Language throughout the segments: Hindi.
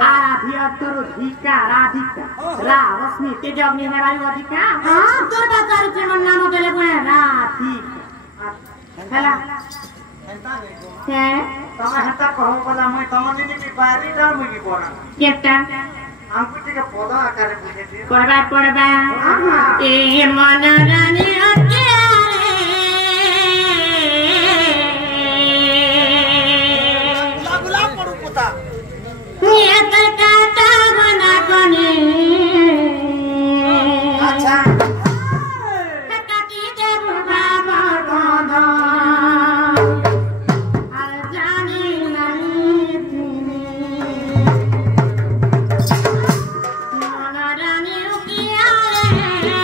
आराध्य तरुधिका राधिका रा रश्मि तेजग्नि नेवारी अधिका दुर्गा चरित्रमा नाम देले पनि राधिका हेला हे तमा हता कहू बला मैं तमनी नि पारी डर मुगी बोरा केटा हमको के पद आकार बुझे दे पड़बा ए मन रानी अके गुलाब पड़ू पुता ये तरकाटा बना कोने अच्छा काटी दे बाबा बाबा আর জানি নাই তুমি মনরানী উকিয়া রে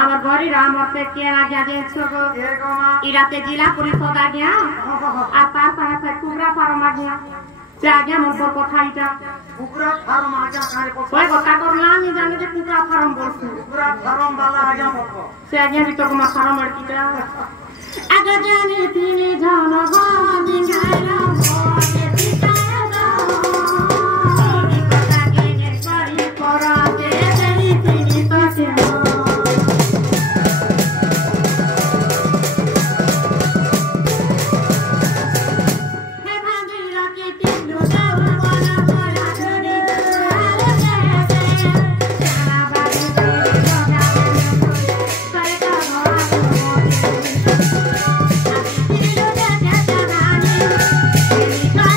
আমার ঘরে রাম অর্থে কে আগে দেখছো গো ইরাতে জেলা পরিষদ আজ্ঞা আর তার পাশে কুমড়া ফার্ম আজ্ঞা সে আগে মোর পর কথা এটা कुकरा फार्म आजा कारे को ওই কথা করলাম আমি জানি যে কুমড়া ফার্ম বলছি कुकरा फार्म वाला आजा बोलबो সে আগে ভিতর কোমা ফার্ম আর কিটা আগে জানি তিনি জনগণ দিনাইরা বলে পিতারা এই কথা গেনে করি পরাতে দেই তিনি তাকে Thank you.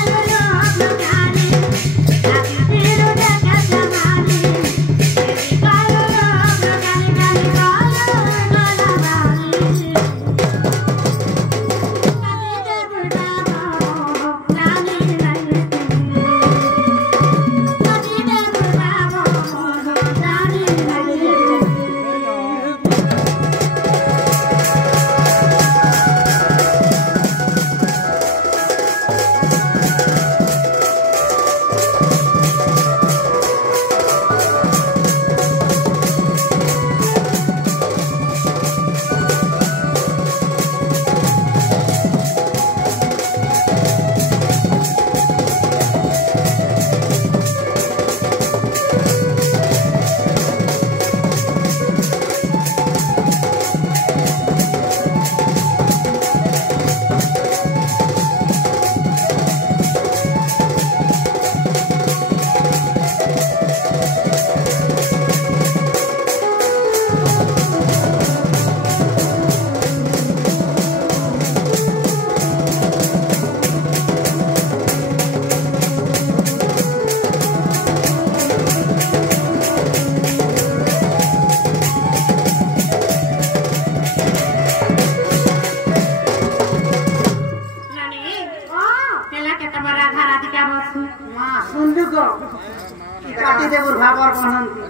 কাটি দেবুর ভাবর বহনন্তি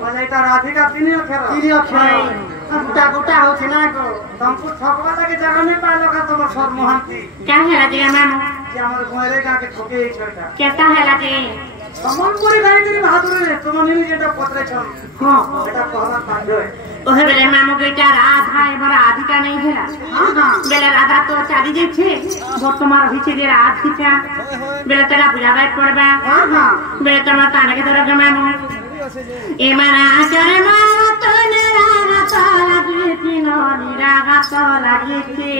বজাইতা রাধিকা তিনি অক্ষর গোটা গোটা হচ্ছে না গো ତମକୁ ଠକବା ଲାଗି ଜାଗା ନେଇ ପାଇଲ କା ତମର ସର ମହାନ୍ତି କାहे ହେଲା ଯେ ମାମୁ ଯେ ଆମର ଘରେ ଗାଁକେ ଠକେଇ ଛଟା କେତା ହେଲା ଯେ ସମ୍ବଲପୁରୀ ଗାଈକିରି ବାହାଦୁରରେ ତୁମ ନିନି ଯେଟା ପତ୍ରେଛ ହଁ ସେଟା କହିବା ବାଧ୍ୟ ওহে বেলে মামু বেটা রাধা এবার রাধিকা নেই হেলা বেলে রাধা তো চালি যাচ্ছে বর্তমান হয়েছে যে রাধিকা বেলে তারা বুঝাবাই পড়বা বেলে তোমার তানাকে ধরে মামু এমানা আচারে মারা তো রাগা তো লাগিয়েছি ননি রাগা তো লাগিয়েছে